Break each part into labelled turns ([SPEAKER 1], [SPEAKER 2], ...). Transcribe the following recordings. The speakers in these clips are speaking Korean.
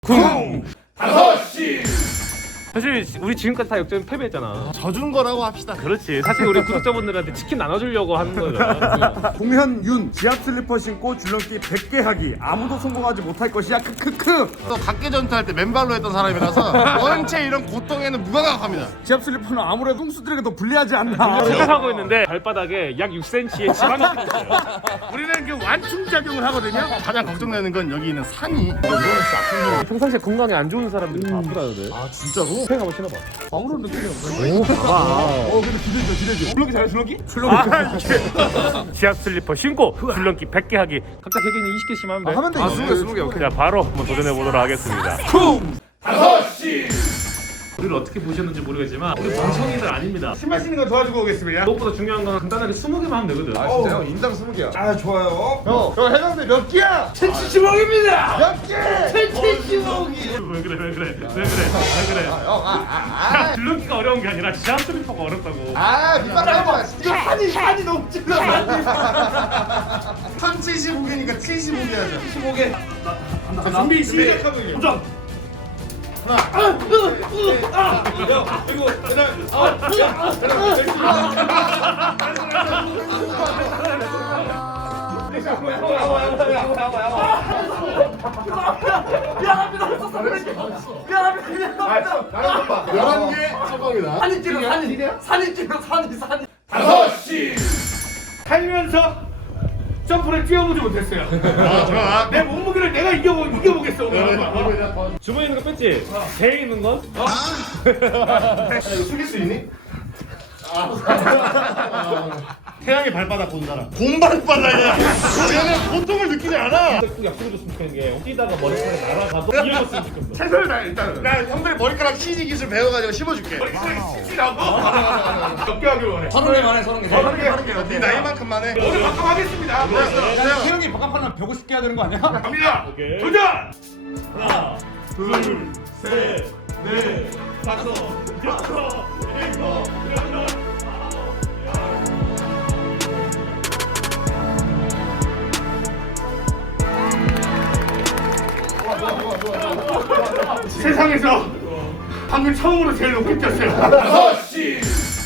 [SPEAKER 1] 쿵! 5시!
[SPEAKER 2] 사실 우리 지금까지 다 역전 패배했잖아.
[SPEAKER 1] 져준 거라고 합시다.
[SPEAKER 2] 그렇지. 사실 우리 구독자분들한테 치킨 나눠주려고 하는 거잖아.
[SPEAKER 3] 공현윤 지압 슬리퍼 신고 줄넘기 100개 하기 아무도 성공하지 못할 것이야 크크크.
[SPEAKER 1] 또 각계전투 할 때 맨발로 했던 사람이라서 원체 이런 고통에는 무감각합니다.
[SPEAKER 3] 지압 슬리퍼는 아무래도 뚱수들에게 더 불리하지 않나.
[SPEAKER 2] 생각하고 있는데 발바닥에 약 6cm의 지방이 있어요.
[SPEAKER 1] 우리는 그 완충작용을 하거든요. 가장 걱정되는 건 여기 있는 산이.
[SPEAKER 2] 평상시에 건강에 안 좋은 사람들이 다 아프다는데.
[SPEAKER 1] 아 진짜로?
[SPEAKER 2] 팩 한번 신어봐.
[SPEAKER 3] 아무런 느낌이 없네.
[SPEAKER 2] 오, 봐봐.
[SPEAKER 3] 근데 기대죠.
[SPEAKER 2] 줄넘기 잘해, 줄넘기? 지압 슬리퍼 신고 줄넘기 100개 하기. 각자 개개인이 20개씩 하면 돼.
[SPEAKER 3] 하면 돼. 20개 오케이.
[SPEAKER 2] 자, 바로 한번 도전해 보도록 하겠습니다.
[SPEAKER 3] 쿵!
[SPEAKER 2] 5시! 우리를 어떻게 보셨는지 모르겠지만 우리 방송인들 아닙니다.
[SPEAKER 1] 신발 신는 거 도와주고 오겠습니다.
[SPEAKER 2] 무엇보다 중요한 건 간단하게 20개만 하면 되거든.
[SPEAKER 3] 진짜요? 인당 20개야. 아 좋아요.
[SPEAKER 1] 형 해병대 몇 개야?
[SPEAKER 3] 1070억입니다.
[SPEAKER 1] 몇 개?
[SPEAKER 3] 1070억이.
[SPEAKER 2] 왜 그래. 야, 줄넘기가 어려운 게 아니라 지압 슬리퍼가 어렵다고.
[SPEAKER 1] 아 밑바닥 이거 산이 너무 찔러. 375개니까 75개 하자.
[SPEAKER 3] 15개.
[SPEAKER 1] 자, 준비 시작하고요.
[SPEAKER 2] 도전!
[SPEAKER 1] 나랑 11개 성공이다.
[SPEAKER 3] 산이 찔러.
[SPEAKER 2] 5시!
[SPEAKER 4] 살면서 점프를 뛰어보지 못했어요.
[SPEAKER 1] 좋아.
[SPEAKER 4] 내 몸무게를 내가 이겨보겠어 오늘 한번.
[SPEAKER 2] 주머니에 있는 거 뺐지? 배에 있는 건?
[SPEAKER 1] 이거 숙일 수 있니? 태양의 발바닥 본 사람. 곰발바닥이야. 얘는 고통을 느끼지 않아.
[SPEAKER 2] 꼭 약속해줬으면 좋겠는 게 뛰다가 머리카락이 날아가도 이어졌으면 좋겠어.
[SPEAKER 1] 최선을 다해 일단은. 나 형들 머리카락 CG 기술 배워가지고 씹어줄게.
[SPEAKER 4] CG라고? 몇개 하기로 원해.
[SPEAKER 3] 30개.
[SPEAKER 1] 네 나이만큼만 해.
[SPEAKER 4] 오늘 바꿔하겠습니다.
[SPEAKER 3] 태영이 바깥판은 150개 해야 되는 거 아니야?
[SPEAKER 4] 갑니다.
[SPEAKER 2] 오케이.
[SPEAKER 4] 도전!
[SPEAKER 2] 하나, 둘, 셋, 넷, 다섯, 여섯, 일곱, 여덟.
[SPEAKER 4] 세상에서 방금 처음으로 제일 높게 뛰었어요.
[SPEAKER 2] 5시!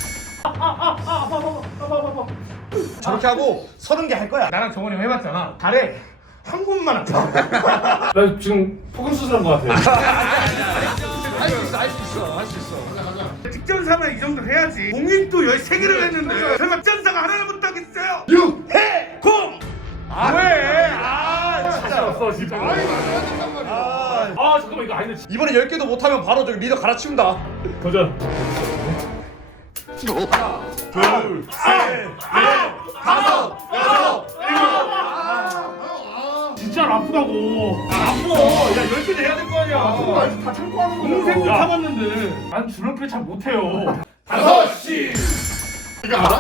[SPEAKER 3] 저렇게 하고 30개 할 거야.
[SPEAKER 4] 나랑 정원이 형 해봤잖아. 잘해. 한 곳만 아파.
[SPEAKER 2] 나 지금 폭염 수술한 거 같아.
[SPEAKER 3] 할 수 있어.
[SPEAKER 4] 직전사면 이 정도 해야지. 공익도 13개를 했는데 설마 전사가 하나를 못하겠어요? 6, 해, 공! 왜?
[SPEAKER 2] 진짜 없어, 진짜. 아, 잠깐만, 이거 아닌데.
[SPEAKER 3] 이번에 10개도 못하면 바로 저기 리더 갈아치운다.
[SPEAKER 2] 도전. 진짜 아프다고.
[SPEAKER 4] 야 10개 해야 될 거 아니야.
[SPEAKER 1] 다 참고 하는
[SPEAKER 4] 동생도
[SPEAKER 2] 야.
[SPEAKER 4] 참았는데 난 줄넘기를 잘 못해요.
[SPEAKER 2] 5시!
[SPEAKER 1] 이거 알아?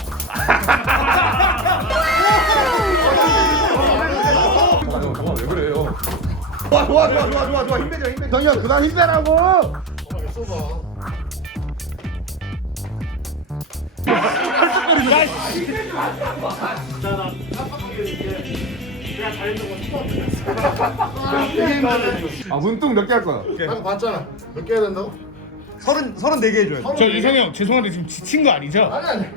[SPEAKER 3] 왜 그래요? 좋아. 힘내줘. 정이 형 그만 힘내라고. 아 문득 몇 개 할 거야?
[SPEAKER 1] 아까 봤잖아. 몇 개 해야 된다고?
[SPEAKER 3] 34개 해줘야 돼.
[SPEAKER 4] 저 이성이 형 죄송한데 지금 지친 거 아니죠?
[SPEAKER 1] 아니.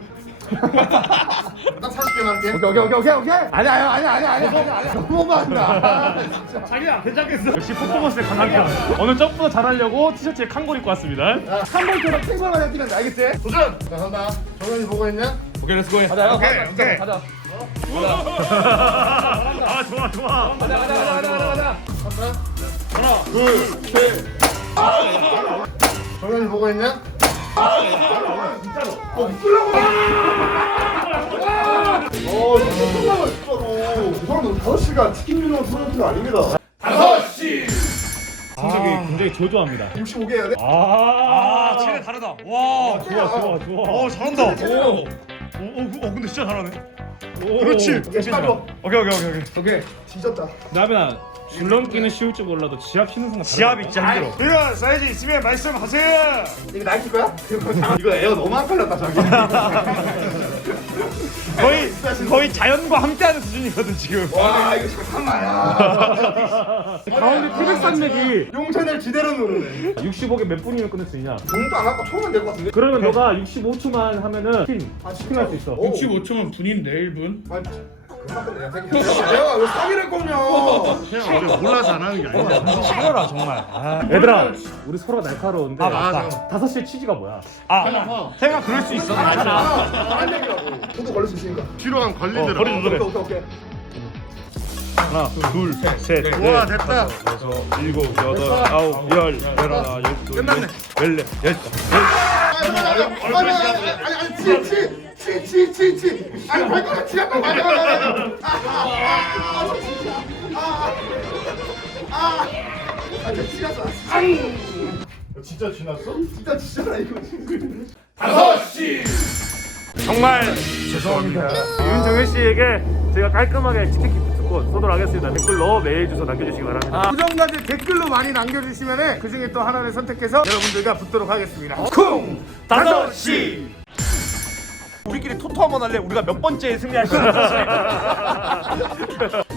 [SPEAKER 1] 딱 40개만 할게.
[SPEAKER 3] 오케이. 아니야. 너무 많다.
[SPEAKER 4] 자기야 괜찮겠어?
[SPEAKER 2] 역시 퍼포먼스에 강한 편. 오늘 점프도 잘하려고 티셔츠에 칸골 입고 왔습니다.
[SPEAKER 3] 한번처럼 생방을 해야 되는데 알겠지?
[SPEAKER 1] 도전! 자 간다. 정현이 보고 있냐?
[SPEAKER 2] 오케이, 렛츠고 해.
[SPEAKER 3] 가자.
[SPEAKER 4] 오케이.
[SPEAKER 3] 가자.
[SPEAKER 2] 아, 좋아.
[SPEAKER 3] 가자.
[SPEAKER 1] 정현이 보고 있냐? 사람들 5시간 치킨 주는 프로젝트가 아닙니다.
[SPEAKER 2] 5시! 성적이 굉장히 저조합니다.
[SPEAKER 1] 65개 해야 돼?
[SPEAKER 2] 진짜 다르다. 와, 좋아.
[SPEAKER 1] 잘한다.
[SPEAKER 2] 근데 진짜 잘하네.
[SPEAKER 1] 그렇지. 시작으로.
[SPEAKER 2] 오케이.
[SPEAKER 1] 뒤졌다.
[SPEAKER 2] 나비나 줄넘기는 쉬울지 몰라도 지압 쉬는 순간 지압이 진짜 힘들어.
[SPEAKER 4] 이거 사이즈 있으면 말씀하세요.
[SPEAKER 1] 이거 나이키 거야? 이거 에어 너무 안 팔렸다 자기.
[SPEAKER 3] 거의 자연과 함께하는 수준이거든 지금.
[SPEAKER 4] 와 이거 잠깐만.
[SPEAKER 2] 가운데 태백산맥이
[SPEAKER 1] 용천을 지대로 누르네.
[SPEAKER 2] 65개 몇 분이면 끝낼 수 있냐?
[SPEAKER 4] 공도 안 갖고 초면 될 것 같은데.
[SPEAKER 2] 그러면 너가 65초만 하면은 스팅 할 수 있어.
[SPEAKER 4] 65초면 분인데 1분.
[SPEAKER 1] 내가 왜 3일을 꼽냐? 그냥 우리가 몰라서 안 하는 게 아니야.
[SPEAKER 3] 싫어라 정말.
[SPEAKER 2] 얘들아, 우리 서로 날카로운데.
[SPEAKER 3] 아, 맞다.
[SPEAKER 2] 5시의 취지가 뭐야?
[SPEAKER 3] 태가 그럴 수 있어.
[SPEAKER 1] 다른 얘기라고.
[SPEAKER 4] 저도 걸릴 수 있으니까.
[SPEAKER 1] 뒤로 가면 걸리더라.
[SPEAKER 2] 버리 조절해.
[SPEAKER 4] 오케이.
[SPEAKER 3] 하나, 둘, 셋, 넷,
[SPEAKER 1] 와 됐다.
[SPEAKER 3] 다섯, 일곱, 여덟, 아홉, 열, 열하나, 열둘,
[SPEAKER 4] 끝났네.
[SPEAKER 3] 열넷, 열다.
[SPEAKER 4] 치. 아니 발가락 치약도 맞아.
[SPEAKER 1] 진짜 지났어?
[SPEAKER 4] 진짜 치잖아 이거.
[SPEAKER 2] 정말 죄송합니다. 윤정현 씨에게 제가 깔끔하게 치킨 기프트권 쏘도록 하겠습니다. 댓글로 메일 주소 남겨주시기 바랍니다.
[SPEAKER 4] 구정가들 댓글로 많이 남겨주시면은 그 중에 또 하나를 선택해서 여러분들과 붙도록 하겠습니다. 쿵
[SPEAKER 3] 5시. 우리끼리 토토 한번 할래? 우리가 몇 번째 승리할 수 있을지.